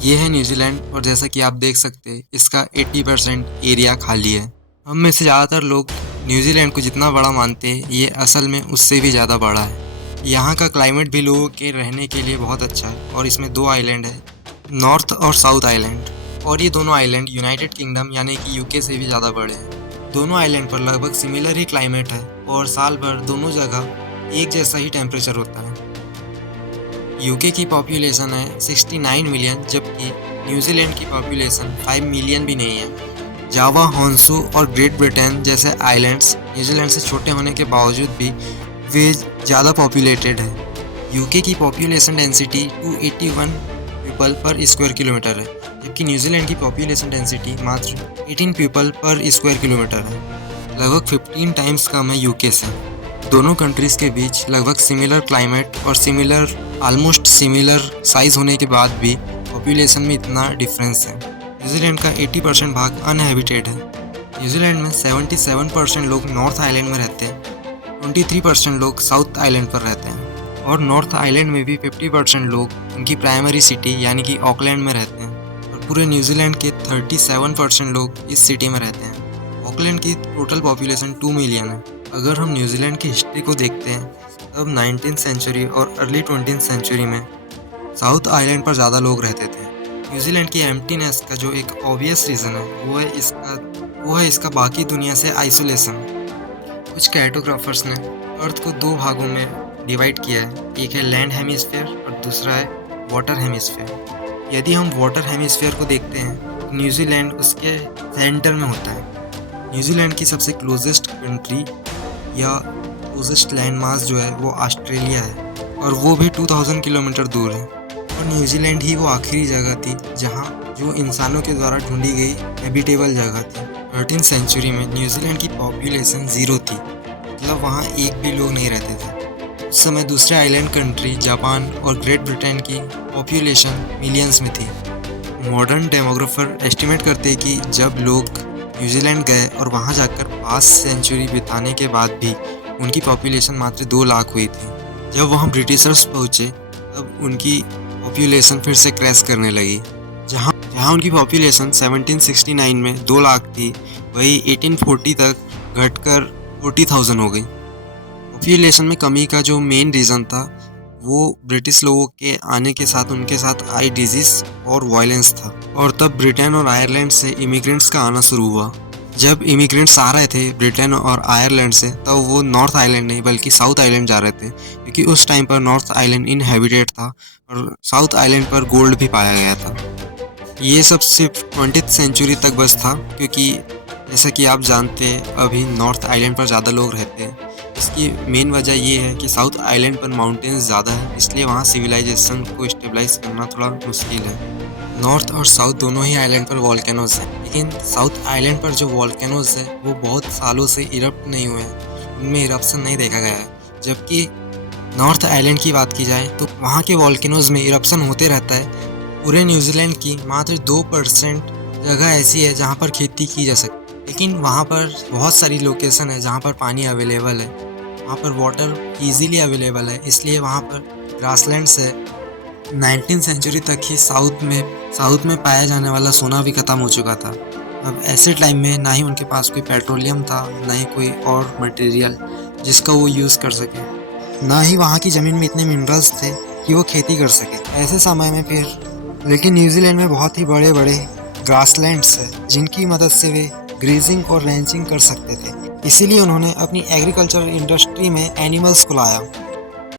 ये है न्यूजीलैंड और जैसा कि आप देख सकते हैं इसका 80% एरिया खाली है। हम में से ज़्यादातर लोग न्यूजीलैंड को जितना बड़ा मानते हैं ये असल में उससे भी ज़्यादा बड़ा है। यहाँ का क्लाइमेट भी लोगों के रहने के लिए बहुत अच्छा है और इसमें 2 आइलैंड है, नॉर्थ और साउथ आइलैंड। और ये दोनों आइलैंड यूनाइटेड किंगडम यानी कि यूके से भी ज़्यादा बड़े हैं। दोनों आइलैंड पर लगभग सिमिलर ही क्लाइमेट है और साल भर दोनों जगह एक जैसा ही टेम्परेचर होता है। यूके की पॉपुलेशन है 69 मिलियन जबकि न्यूजीलैंड की पॉपुलेशन 5 मिलियन भी नहीं है। जावा, हॉन्शू और ग्रेट ब्रिटेन जैसे आइलैंड्स न्यूजीलैंड से छोटे होने के बावजूद भी वे ज़्यादा पॉपुलेटेड है। यूके की पॉपुलेशन डेंसिटी 281 पीपल पर स्क्वायर किलोमीटर है जबकि न्यूजीलैंड की पॉपुलेशन डेंसिटी मात्र 18 पीपल पर स्क्वायर किलोमीटर है, लगभग 15 टाइम्स कम है यूके से। दोनों कंट्रीज़ के बीच लगभग सिमिलर क्लाइमेट और ऑलमोस्ट सिमिलर साइज होने के बाद भी पॉपुलेशन में इतना डिफरेंस है। न्यूजीलैंड का 80% भाग अनहैबिटेड है। न्यूजीलैंड में 77% लोग नॉर्थ आइलैंड में रहते हैं, 23% लोग साउथ आइलैंड पर रहते हैं और नॉर्थ आइलैंड में भी 50% लोग उनकी प्राइमरी सिटी यानी कि ऑकलैंड में रहते हैं और पूरे न्यूजीलैंड के 37% लोग इस सिटी में रहते हैं। ऑकलैंड की टोटल पॉपुलेशन 2 मिलियन है। अगर हम न्यूजीलैंड की हिस्ट्री को देखते हैं तब 19th सेंचुरी और अर्ली 20th सेंचुरी में साउथ आइलैंड पर ज़्यादा लोग रहते थे। न्यूजीलैंड की एम्प्टीनेस का जो एक ऑब्वियस रीज़न है वो है इसका बाकी दुनिया से आइसोलेशन। कुछ कैर्टोग्राफर्स ने अर्थ को 2 भागों में डिवाइड किया है, एक है लैंड हेमिस्फेयर और दूसरा है वाटर हेमिस्फेयर। यदि हम वाटर हेमिस्फेयर को देखते हैं तो न्यूजीलैंड उसके सेंटर में होता है। न्यूजीलैंड की सबसे क्लोजेस्ट कंट्री या क्लोजेस्ट लैंड मास जो है वो ऑस्ट्रेलिया है और वो भी 2000 किलोमीटर दूर है। और न्यूजीलैंड ही वो आखिरी जगह थी जहाँ जो इंसानों के द्वारा ढूंढी गई हैबिटेबल जगह थी। 13th सेंचुरी में न्यूजीलैंड की पॉपुलेशन 0 थी, मतलब वहाँ एक भी लोग नहीं रहते थे। उस समय दूसरे आइलैंड कंट्री जापान और ग्रेट ब्रिटेन की पॉपुलेशन मिलियंस में थी। मॉडर्न डेमोग्राफर एस्टिमेट करते हैं कि जब लोग न्यूजीलैंड गए और वहाँ जाकर 5 सेंचुरी बिताने के बाद भी उनकी पॉपुलेशन मात्र 2 लाख हुई थी। जब वहाँ ब्रिटिशर्स पहुँचे तब उनकी पॉपुलेशन फिर से क्रैश करने लगी। जहाँ उनकी पॉपुलेशन 1769 में 2 लाख थी वही 1840 तक घटकर 40,000 हो गई। पॉपुलेशन में कमी का जो मेन रीज़न था वो ब्रिटिश लोगों के आने के साथ उनके साथ आई डिजीज़ और वायलेंस था और तब ब्रिटेन और आयरलैंड से इमिग्रेंट्स का आना शुरू हुआ। जब इमिग्रेंट्स आ रहे थे ब्रिटेन और आयरलैंड से तब वो नॉर्थ आइलैंड नहीं बल्कि साउथ आइलैंड जा रहे थे क्योंकि उस टाइम पर नॉर्थ आइलैंड इनहैबिटेड था और साउथ आइलैंड पर गोल्ड भी पाया गया था। ये सब सिर्फ 20th सेंचुरी तक बस था क्योंकि जैसा कि आप जानते हैं अभी नॉर्थ आइलैंड पर ज़्यादा लोग रहते हैं। इसकी मेन वजह ये है कि साउथ आइलैंड पर माउंटेन्स ज़्यादा है इसलिए वहाँ सिविलाइजेशन को स्टेबलाइज करना थोड़ा मुश्किल है। नॉर्थ और साउथ दोनों ही आइलैंड पर वॉल्केनोज हैं, लेकिन साउथ आइलैंड पर जो वॉल्केनोज है वो बहुत सालों से इरप्ट नहीं हुए हैं, उनमें इरप्शन नहीं देखा गया है। जबकि नॉर्थ आइलैंड की बात की जाए तो वहाँ के वॉल्केनोज में इरप्शन होते रहता है। पूरे न्यूजीलैंड की मात्र 2% जगह ऐसी है जहाँ पर खेती की जा सकती है, लेकिन वहाँ पर बहुत सारी लोकेशन है जहाँ पर पानी अवेलेबल है, वहाँ पर वाटर इजीली अवेलेबल है, इसलिए वहाँ पर ग्रासलैंड्स है। 19th सेंचुरी तक ही साउथ में पाया जाने वाला सोना भी ख़त्म हो चुका था। अब ऐसे टाइम में ना ही उनके पास कोई पेट्रोलियम था ना ही कोई और मटेरियल जिसका वो यूज़ कर सके, ना ही वहाँ की ज़मीन में इतने मिनरल्स थे कि वो खेती कर सके। ऐसे समय में लेकिन न्यूजीलैंड में बहुत ही बड़े बड़े ग्रासलैंड्स है जिनकी मदद से वे ग्रेजिंग और रैंचिंग कर सकते थे, इसीलिए उन्होंने अपनी एग्रीकल्चर इंडस्ट्री में एनिमल्स को लाया।